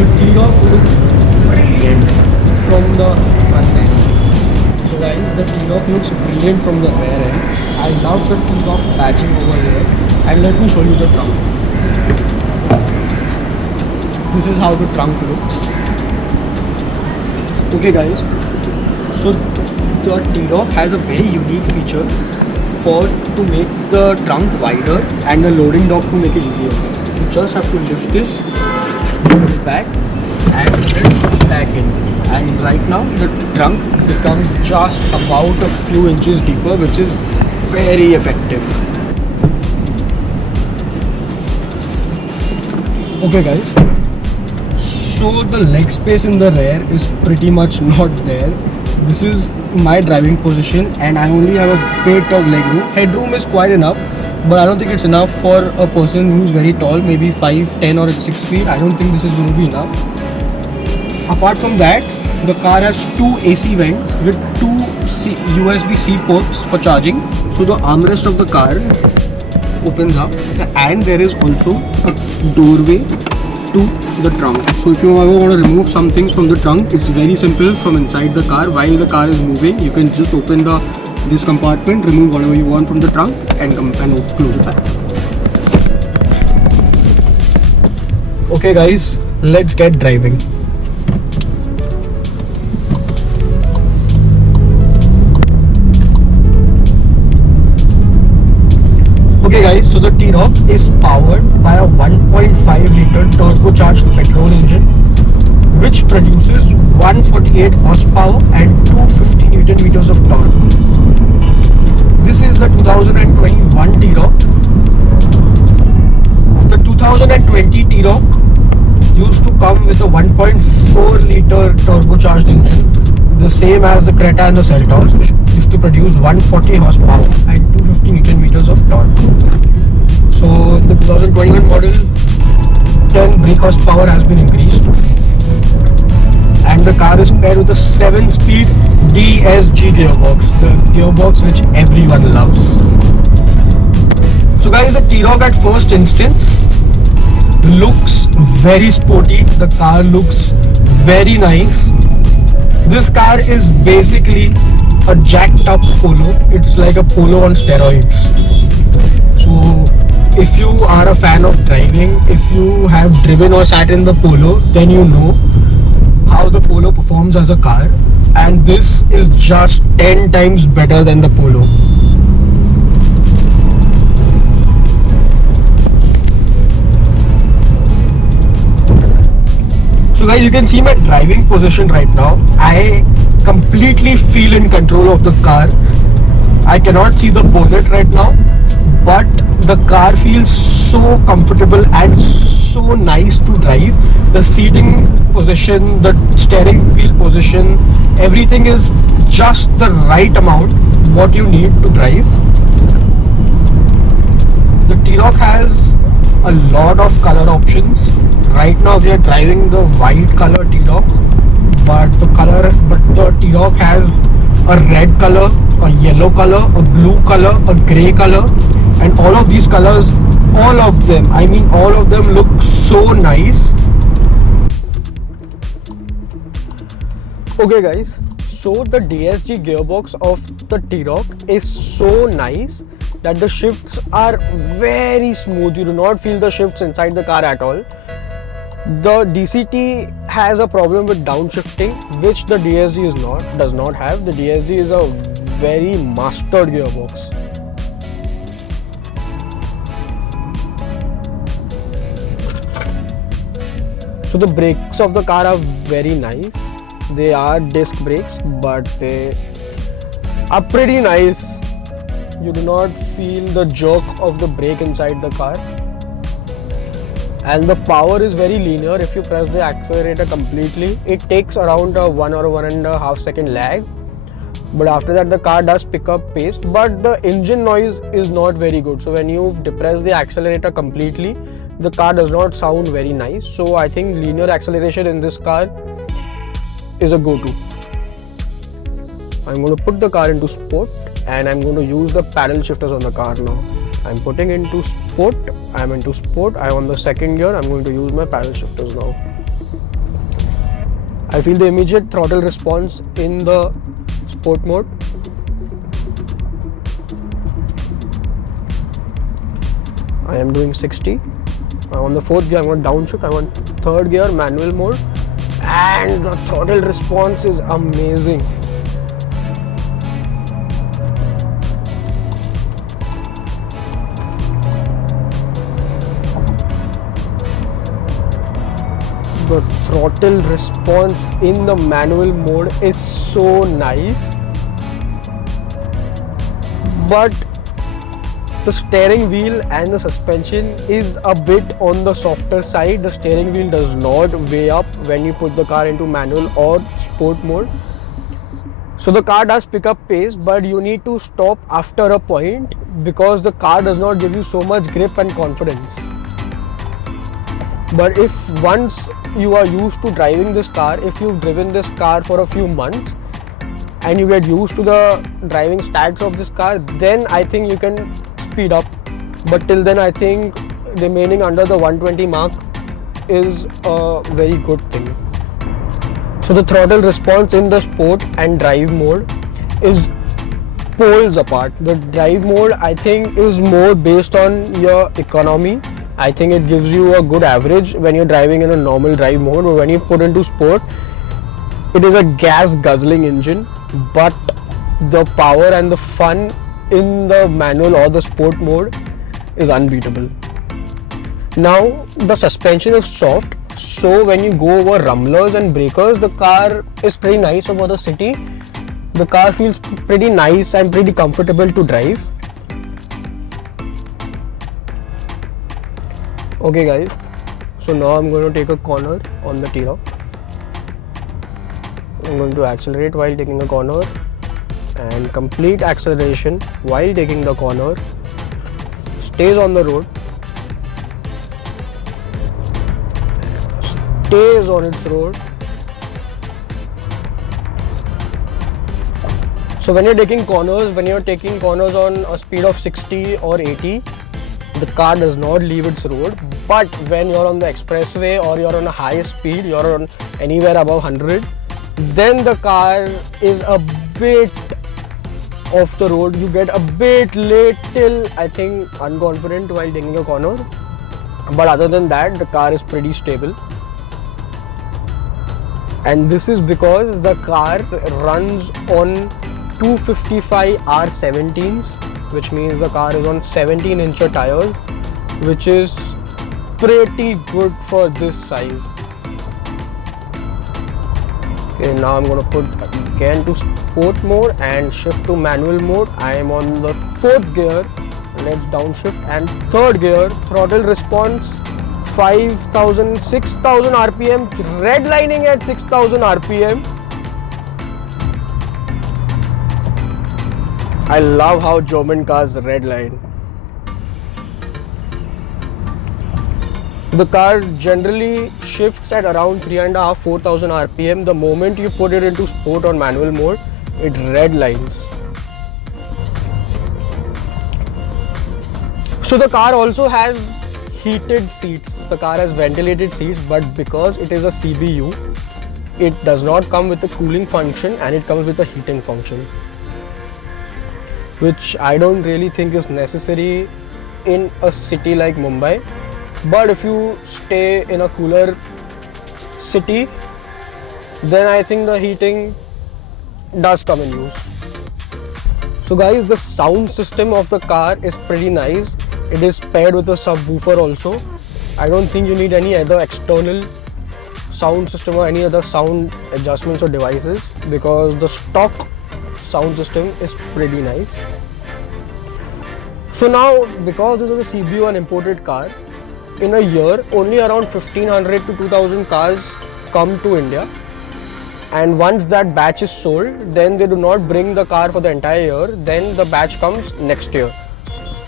The T-Roc looks brilliant from the front end. So guys, the T-Roc looks brilliant from the rear end. I love the T-Roc badging over here. And let me show you the trunk. This is how the trunk looks. Okay guys, so the T-Roc has a very unique feature to make the trunk wider and the loading dock to make it easier. You just have to lift this back and put it back in. And right now the trunk becomes just about a few inches deeper, which is very effective. Okay guys, so the leg space in the rear is pretty much not there. This is my driving position and I only have a bit of leg room. Headroom is quite enough, but I don't think it's enough for a person who's very tall, maybe 5'10" or 6 feet. I don't think this is going to be enough. Apart from that, the car has two AC vents with two USB-C ports for charging. So the armrest of the car opens up and there is also a doorway to the trunk. So if you ever want to remove some things from the trunk, it's very simple from inside the car. While the car is moving, you can just open this compartment, remove whatever you want from the trunk and come and close it back. Okay guys, let's get driving. Okay guys, so the T-Roc is powered by a 1.5 liter turbocharged petrol engine which produces 148 horsepower and 250 Newton meters of torque. This is the 2021 T-Roc. The 2020 T-Roc used to come with a 1.4 liter turbocharged engine, the same as the Creta and the Seltos, which used to produce 140 horsepower and 250 Newton meters of torque. So the 2021 model, 10 brake horsepower has been increased, and the car is paired with a 7-speed DSG gearbox, the gearbox which everyone loves. So guys, the T-Roc at first instance looks very sporty. The car looks very nice. This car is basically a jacked up Polo. It's like a Polo on steroids. So if you are a fan of driving, if you have driven or sat in the Polo, then you know how the Polo performs as a car, and this is just 10 times better than the Polo. So guys, you can see my driving position right now. I completely feel in control of the car. I cannot see the bonnet right now, but the car feels so comfortable and so nice to drive. The seating position, the steering wheel position, everything is just the right amount what you need to drive. The T-Roc has a lot of color options. Right now we are driving the white color T-Roc, but the T-Roc has a red color, a yellow color, a blue color, a grey color, and all of these colors, all of them look so nice. Okay guys, so the DSG gearbox of the T-Roc is so nice that the shifts are very smooth. You do not feel the shifts inside the car at all. The DCT has a problem with downshifting, which the DSG does not have. The DSG is a very mastered gearbox. So the brakes of the car are very nice. They are disc brakes, but they are pretty nice. You do not feel the jerk of the brake inside the car. And the power is very linear. If you press the accelerator completely, it takes around a 1 or 1.5 second lag. But after that, the car does pick up pace, but the engine noise is not very good. So when you depress the accelerator completely, the car does not sound very nice. So I think linear acceleration in this car is a go-to. I'm going to put the car into sport and I'm going to use the paddle shifters on the car now. I'm putting into sport. I'm into sport. I'm on the second gear. I'm going to use my paddle shifters now. I feel the immediate throttle response in the sport mode. I am doing 60. On the 4th gear, I'm going to downshift. I want 3rd gear, manual mode. And the throttle response is amazing. The throttle response in the manual mode is so nice. But the steering wheel and the suspension is a bit on the softer side. The steering wheel does not weigh up when you put the car into manual or sport mode. So the car does pick up pace, but you need to stop after a point because the car does not give you so much grip and confidence. But if once you are used to driving this car, if you've driven this car for a few months and you get used to the driving stats of this car, then I think you can speed up. But till then, I think remaining under the 120 mark is a very good thing. So the throttle response in the sport and drive mode is poles apart. The drive mode, I think, is more based on your economy. I think it gives you a good average when you're driving in a normal drive mode, but when you put into sport, it is a gas guzzling engine, but the power and the fun in the manual or the sport mode is unbeatable. Now the suspension is soft, so when you go over rumblers and breakers, the car is pretty nice over the city. The car feels pretty nice and pretty comfortable to drive. Okay guys, so now I'm going to take a corner on the T-Roc. I'm going to accelerate while taking a corner and complete acceleration while taking the corner. Stays on the road. Stays on its road. So when you're taking corners on a speed of 60 or 80, the car does not leave its road. But when you're on the expressway or you're on a high speed, you're on anywhere above 100, then the car is a bit off the road. You get a bit little, I think, unconfident while taking a corner. But other than that, the car is pretty stable. And this is because the car runs on 255 R17s, which means the car is on 17-inch tires, which is pretty good for this size. Okay, now I'm going to put again to sport mode and shift to manual mode. I am on the 4th gear. Let's downshift, and 3rd gear. Throttle response 6,000 RPM, redlining at 6,000 RPM. I love how German cars redline. The car generally shifts at around 3,500-4,000 RPM. The moment you put it into sport or manual mode, it redlines. So the car also has heated seats. The car has ventilated seats, but because it is a CBU, it does not come with a cooling function and it comes with a heating function, which I don't really think is necessary in a city like Mumbai. But if you stay in a cooler city, then I think the heating does come in use. So guys, the sound system of the car is pretty nice. It is paired with a subwoofer also. I don't think you need any other external sound system or any other sound adjustments or devices, because the stock sound system is pretty nice. So now, because this is a CBU and imported car, in a year only around 1,500 to 2,000 cars come to India, and once that batch is sold, then they do not bring the car for the entire year, then the batch comes next year.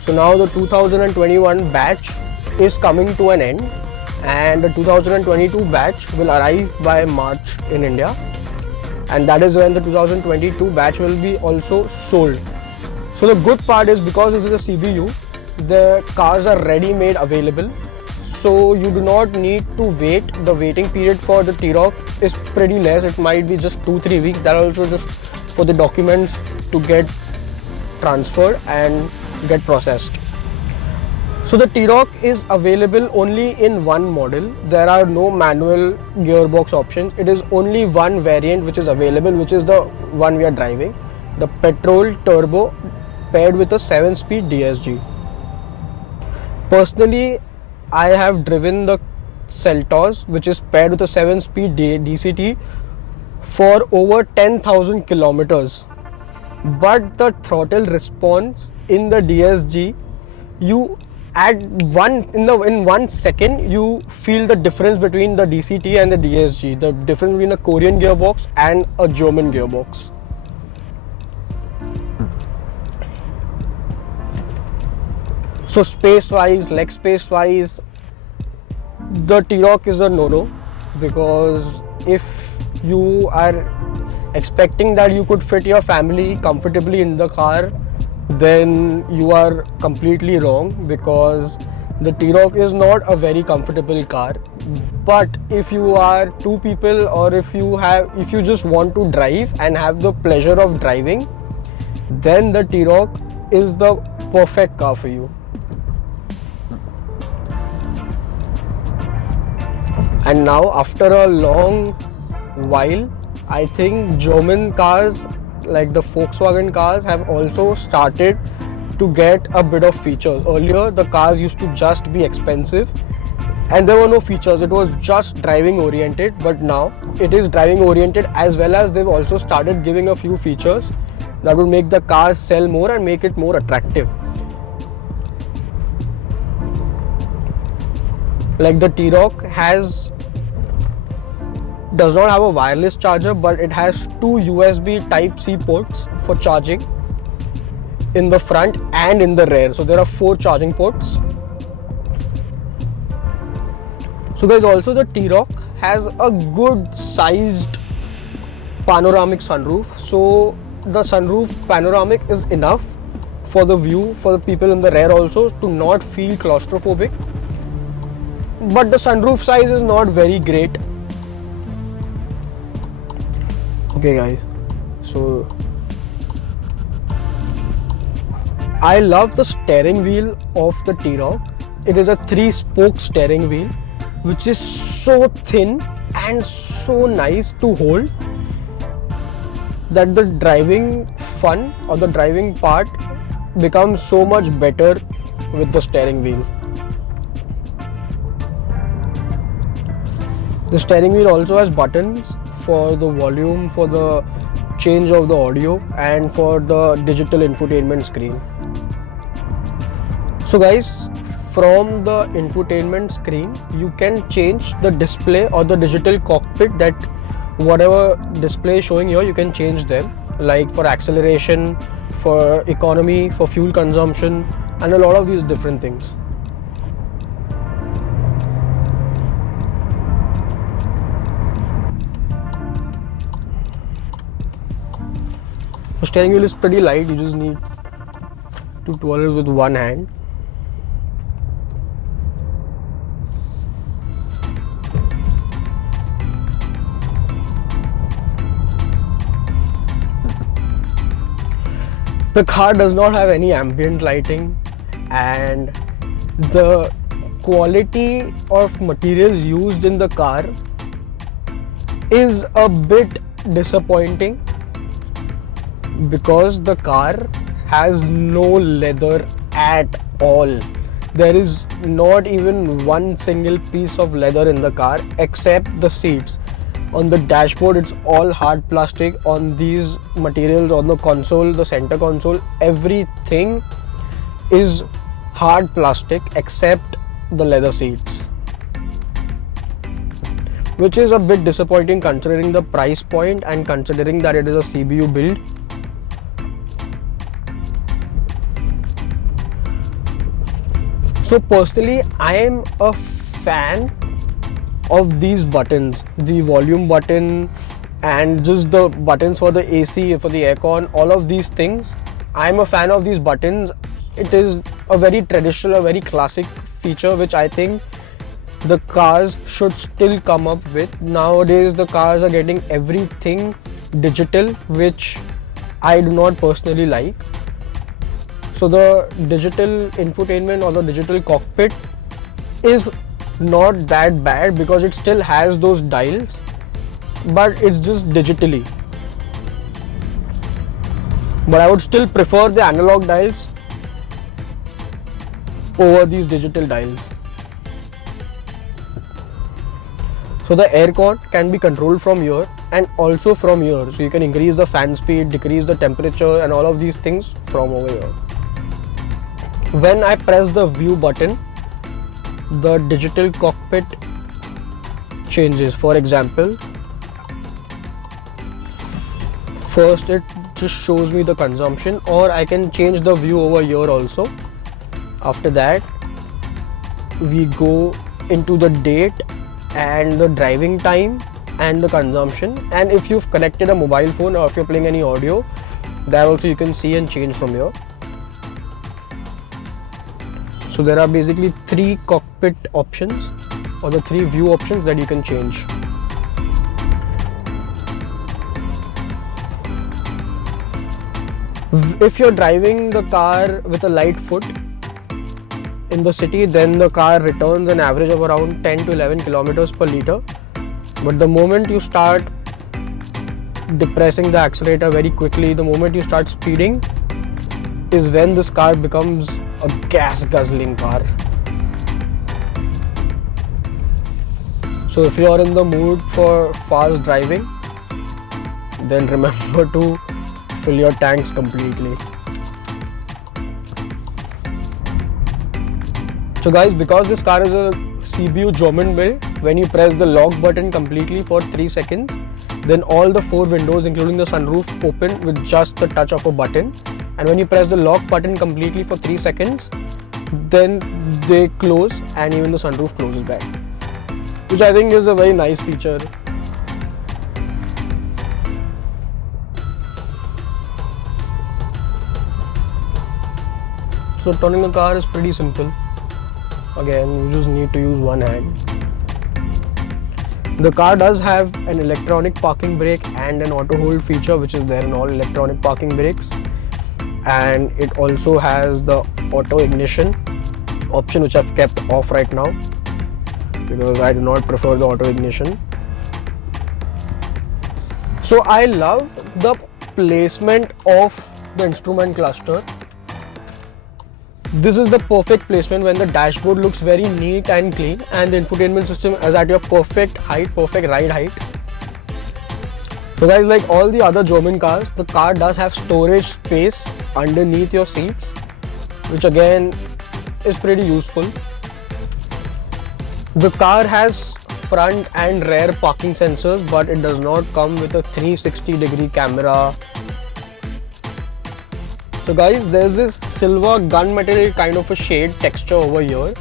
So now the 2021 batch is coming to an end, and the 2022 batch will arrive by March in India, and that is when the 2022 batch will be also sold. So the good part is, because this is a CBU, the cars are ready-made available. so you do not need to wait. The waiting period for the T-Roc is pretty less. It might be just 2-3 weeks. That also just for the documents to get transferred and get processed. So the T-Roc is available only in one model. There are no manual gearbox options. It is only one variant which is available, which is the one we are driving, the petrol turbo paired with a 7-speed DSG. Personally, I have driven the Seltos, which is paired with a 7-speed DCT, for over 10,000 kilometers. But the throttle response in the DSG, in 1 second you feel the difference between the DCT and the DSG, the difference between a Korean gearbox and a German gearbox. So space wise, leg space wise, the T-Roc is a no-no, because if you are expecting that you could fit your family comfortably in the car, then you are completely wrong, because the T-Roc is not a very comfortable car. But if you are 2 people, or if you just want to drive and have the pleasure of driving, then the T-Roc is the perfect car for you. And now, after a long while, I think German cars like the Volkswagen cars have also started to get a bit of features. Earlier, the cars used to just be expensive and there were no features. It was just driving oriented, but now it is driving oriented, as well as they've also started giving a few features that would make the car sell more and make it more attractive. Like the T-Roc does not have a wireless charger, but it has 2 USB Type-C ports for charging in the front and in the rear. So there are 4 charging ports. So guys, also the T-Roc has a good sized panoramic sunroof. So the sunroof panoramic is enough for the view for the people in the rear also to not feel claustrophobic. But the sunroof size is not very great. Okay guys, so I love the steering wheel of the T-Roc. It is a 3-spoke steering wheel, which is so thin and so nice to hold that the driving fun or the driving part becomes so much better with the steering wheel. The steering wheel also has buttons for the volume, for the change of the audio, and for the digital infotainment screen. So guys, from the infotainment screen, you can change the display or the digital cockpit, that whatever display is showing here, you can change them, like for acceleration, for economy, for fuel consumption, and a lot of these different things. The steering wheel is pretty light, you just need to twirl it with one hand. The car does not have any ambient lighting, and the quality of materials used in the car is a bit disappointing, because the car has no leather at all. There is not even one single piece of leather in the car except the seats. On the dashboard, it's all hard plastic. On these materials, on the console, the center console, everything is hard plastic except the leather seats, which is a bit disappointing considering the price point and considering that it is a CBU build. So personally, I am a fan of these buttons, the volume button and just the buttons for the AC, for the aircon, all of these things. I am a fan of these buttons. It is a very traditional, a very classic feature which I think the cars should still come up with. Nowadays the cars are getting everything digital, which I do not personally like. So the digital infotainment or the digital cockpit is not that bad because it still has those dials, but it's just digitally. But I would still prefer the analog dials over these digital dials. So the aircon can be controlled from here and also from here. So you can increase the fan speed, decrease the temperature and all of these things from over here. When I press the view button, the digital cockpit changes. For example, first it just shows me the consumption, or I can change the view over here also. After that, we go into the date and the driving time and the consumption, and if you've connected a mobile phone or if you're playing any audio, that also you can see and change from here. So there are basically 3 cockpit options or the 3 view options that you can change. If you're driving the car with a light foot in the city, then the car returns an average of around 10 to 11 kilometers per liter. But the moment you start depressing the accelerator very quickly, the moment you start speeding, is when this car becomes a gas guzzling car. So if you are in the mood for fast driving, then remember to fill your tanks completely. So guys, because this car is a CBU German build, when you press the lock button completely for 3 seconds, then all the 4 windows including the sunroof open with just the touch of a button. And when you press the lock button completely for 3 seconds, then they close and even the sunroof closes back, which I think is a very nice feature. So turning the car is pretty simple. Again, you just need to use one hand. The car does have an electronic parking brake and an auto hold feature, which is there in all electronic parking brakes. And it also has the auto ignition option, which I've kept off right now because I do not prefer the auto ignition. So I love the placement of the instrument cluster. This is the perfect placement when the dashboard looks very neat and clean and the infotainment system is at your perfect height, perfect ride height. So guys, like all the other German cars, the car does have storage space underneath your seats, which again is pretty useful. The car has front and rear parking sensors, but it does not come with a 360-degree camera. So guys, there's this silver gunmetal kind of a shade texture over here.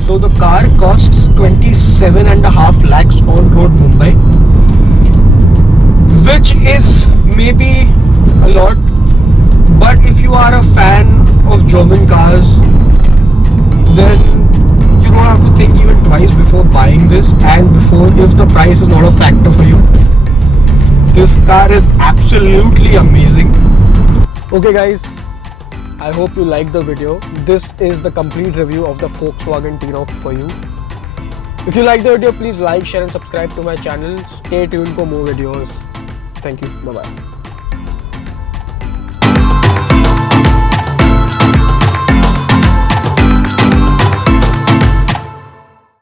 So the car costs 27.5 lakhs on road Mumbai, which is maybe a lot, but if you are a fan of German cars, then you don't have to think even twice before buying this, and before, if the price is not a factor for you. This car is absolutely amazing. Okay guys, I hope you liked the video. This is the complete review of the Volkswagen T-Roc for you. If you like the video, please like, share and subscribe to my channel. Stay tuned for more videos. Thank you. Bye-bye.